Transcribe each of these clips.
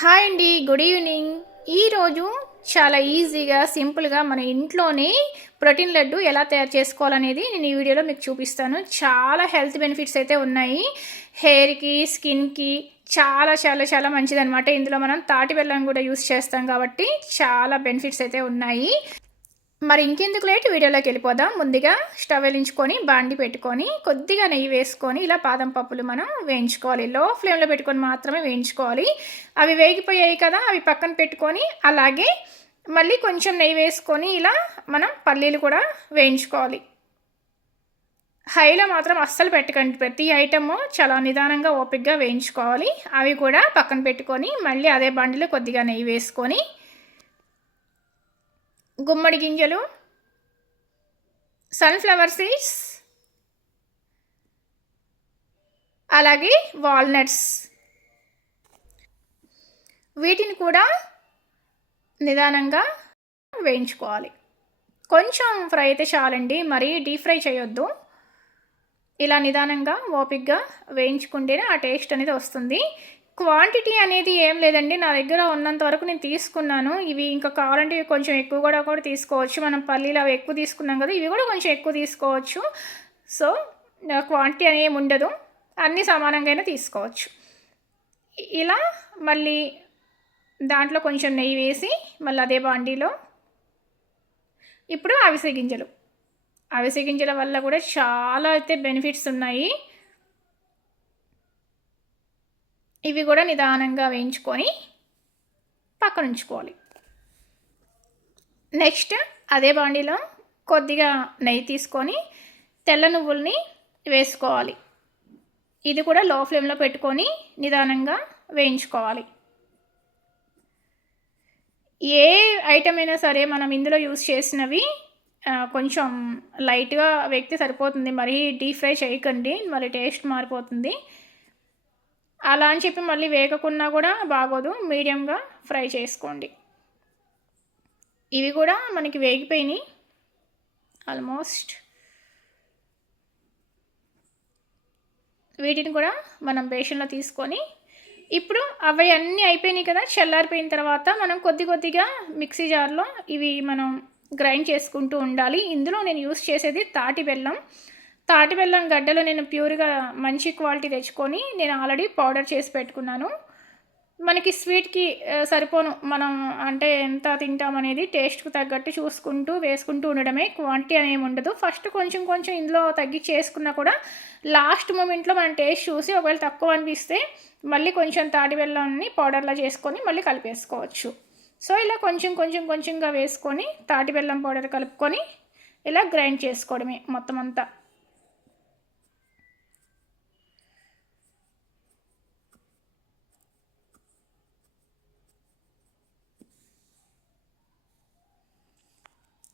Hi అండి good evening. ఈరోజు చాలా ఈజీగా సింపుల్గా మన ఇంట్లోనే ప్రోటీన్ లడ్డు ఎలా తయారు చేసుకోవాలనేది నేను ఈ వీడియోలో మీకు చూపిస్తాను. చాలా హెల్త్ బెనిఫిట్స్ అయితే ఉన్నాయి. హెయిర్కి స్కిన్కి చాలా చాలా చాలా మంచిదనమాట ఇందులో మనం తాటి బెల్లం కూడా యూస్ చేస్తాం కాబట్టి చాలా బెనిఫిట్స్ అయితే ఉన్నాయి. మరి ఇంకెందుకు లేట్? వీడియోలోకి వెళ్ళిపోదాం. ముందుగా స్టవ్ వెలించుకొని బాండి పెట్టుకొని కొద్దిగా నెయ్యి వేసుకొని ఇలా బాదం పప్పులు మనం వేయించుకోవాలి. లో ఫ్లేమ్లో పెట్టుకొని మాత్రమే వేయించుకోవాలి. అవి వేగిపోయాయి కదా అవి పక్కన పెట్టుకొని అలాగే మళ్ళీ కొంచెం నెయ్యి వేసుకొని ఇలా మనం పల్లీలు కూడా వేయించుకోవాలి. హైలో మాత్రం అస్సలు పెట్టకండి. ప్రతి ఐటము చాలా నిదానంగా ఓపిక్గా వేయించుకోవాలి. అవి కూడా పక్కన పెట్టుకొని మళ్ళీ అదే బండిలో కొద్దిగా నెయ్యి వేసుకొని గుమ్మడి గింజలు సన్ఫ్లవర్ సీడ్స్ అలాగే వాల్నట్స్ వీటిని కూడా నిదానంగా వేయించుకోవాలి. కొంచెం ఫ్రై అయితే చాలండి మరీ డీప్ ఫ్రై చేయొద్దు. ఇలా నిదానంగా ఓపిక్గా వేయించుకుంటేనే ఆ టేస్ట్ అనేది వస్తుంది. క్వాంటిటీ అనేది ఏం లేదండి. నా దగ్గర ఉన్నంత వరకు నేను తీసుకున్నాను. ఇవి ఇంకా కావాలంటే కొంచెం ఎక్కువ కూడా కూడా తీసుకోవచ్చు. మనం పల్లీలు అవి ఎక్కువ తీసుకున్నాం కదా ఇవి కూడా కొంచెం ఎక్కువ తీసుకోవచ్చు. సో క్వాంటిటీ అనేది ఏమి ఉండదు. అన్నీ సమానంగానే తీసుకోవచ్చు. ఇలా మళ్ళీ దాంట్లో కొంచెం నెయ్యి వేసి మళ్ళీ అదే బాండీలో ఇప్పుడు అవిసె గింజలు. అవిసె గింజల వల్ల కూడా చాలా అయితే బెనిఫిట్స్ ఉన్నాయి. ఇవి కూడా నిదానంగా వేయించుకొని పక్కన ఉంచుకోవాలి. నెక్స్ట్ అదే బాండీలో కొద్దిగా నెయ్యి తీసుకొని తెల్ల నువ్వుల్ని వేసుకోవాలి. ఇది కూడా లో ఫ్లేమ్లో పెట్టుకొని నిదానంగా వేయించుకోవాలి. ఏ ఐటమ్ అయినా సరే మనం ఇందులో యూస్ చేసినవి కొంచెం లైట్గా వేగితే సరిపోతుంది. మరీ డీప్ ఫ్రై చేయకండి మళ్ళీ టేస్ట్ మారిపోతుంది. అలా అని చెప్పి మళ్ళీ వేగకున్నా కూడా బాగోదు. మీడియంగా ఫ్రై చేసుకోండి. ఇవి కూడా మనకి వేగిపోయినాయి. ఆల్మోస్ట్. వీటిని కూడా మనం బేషన్లో తీసుకొని ఇప్పుడు అవి అన్నీ అయిపోయినాయి కదా చల్లారిపోయిన తర్వాత మనం కొద్ది కొద్దిగా మిక్సీ జార్లో ఇవి మనం గ్రైండ్ చేసుకుంటూ ఉండాలి. ఇందులో నేను యూస్ చేసేది తాటి బెల్లం. తాటి బెల్లం గడ్డలు నేను ప్యూర్గా మంచి క్వాలిటీ తెచ్చుకొని నేను ఆల్రెడీ పౌడర్ చేసి పెట్టుకున్నాను. మనకి స్వీట్కి సరిపోను. మనం అంటే ఎంత తింటాం అనేది టేస్ట్కి తగ్గట్టు చూసుకుంటూ వేసుకుంటూ ఉండడమే. క్వాంటిటీ అనేది ఉండదు. ఫస్ట్ కొంచెం కొంచెం ఇందులో తగ్గి చేసుకున్నా కూడా లాస్ట్ మూమెంట్లో మనం టేస్ట్ చూసి ఒకవేళ తక్కువ అనిపిస్తే మళ్ళీ కొంచెం తాటి బెల్లాన్ని పౌడర్లా చేసుకొని మళ్ళీ కలిపేసుకోవచ్చు. సో ఇలా కొంచెం కొంచెం కొంచెంగా వేసుకొని తాటి బెల్లం పౌడర్ కలుపుకొని ఇలా గ్రైండ్ చేసుకోవడమే మొత్తం అంతా.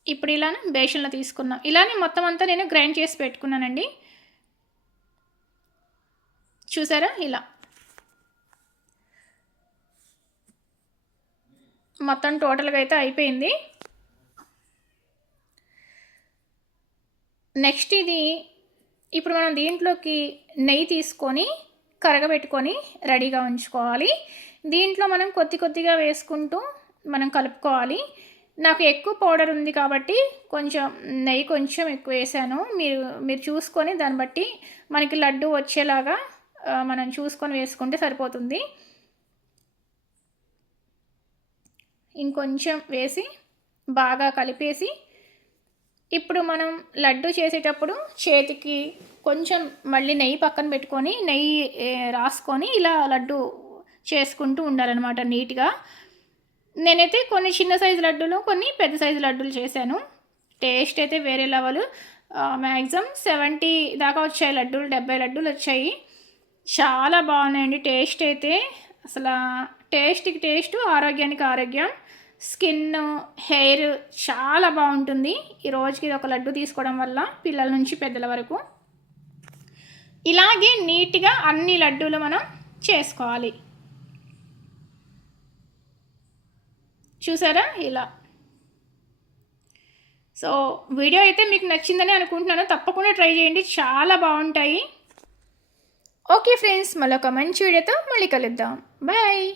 ఇప్పుడు ఇలానే బేషన్లో తీసుకున్నాం ఇలానే మొత్తం అంతా నేను గ్రైండ్ చేసి పెట్టుకున్నానండి. చూసారా? ఇలా. మొత్తం టోటల్గా అయితే అయిపోయింది. నెక్స్ట్ ఇది ఇప్పుడు మనం దీంట్లోకి నెయ్యి తీసుకొని కరగబెట్టుకొని రెడీగా ఉంచుకోవాలి. దీంట్లో మనం కొద్ది కొద్దిగా వేసుకుంటూ మనం కలుపుకోవాలి. నాకు ఎక్కువ పౌడర్ ఉంది కాబట్టి కొంచెం నెయ్యి కొంచెం ఎక్కువ వేసాను. మీరు మీరు చూసుకొని దాన్ని బట్టి మనకి లడ్డు వచ్చేలాగా మనం చూసుకొని వేసుకుంటే సరిపోతుంది. ఇంకొంచెం వేసి బాగా కలిపేసి ఇప్పుడు మనం లడ్డు చేసేటప్పుడు చేతికి కొంచెం మళ్ళీ నెయ్యి పక్కన పెట్టుకొని నెయ్యి రాసుకొని ఇలా లడ్డు చేసుకుంటూ ఉండాలన్నమాట నీట్గా. నేనైతే కొన్ని చిన్న సైజు లడ్డూలు కొన్ని పెద్ద సైజు లడ్డూలు చేశాను. టేస్ట్ అయితే వేరే లెవెల్. మ్యాక్సిమం సెవెంటీ దాకా వచ్చాయి లడ్డూలు డెబ్బై లడ్డూలు వచ్చాయి. చాలా బాగున్నాయండి. టేస్ట్ అయితే అసలు టేస్ట్కి టేస్ట్ ఆరోగ్యానికి ఆరోగ్యం. స్కిన్ హెయిర్ చాలా బాగుంటుంది. ఈ రోజుకి ఇది ఒక లడ్డు తీసుకోవడం వల్ల పిల్లల నుంచి పెద్దల వరకు. ఇలాగే నీట్గా అన్ని లడ్డూలు మనం చేసుకోవాలి. చూసారా? ఇలా. సో వీడియో అయితే మీకు నచ్చిందని అనుకుంటున్నాను. తప్పకుండా ట్రై చేయండి. చాలా బాగుంటాయి. ఓకే ఫ్రెండ్స్ మళ్ళీ ఒక మంచి వీడియోతో మళ్ళీ కలుద్దాం. బాయ్.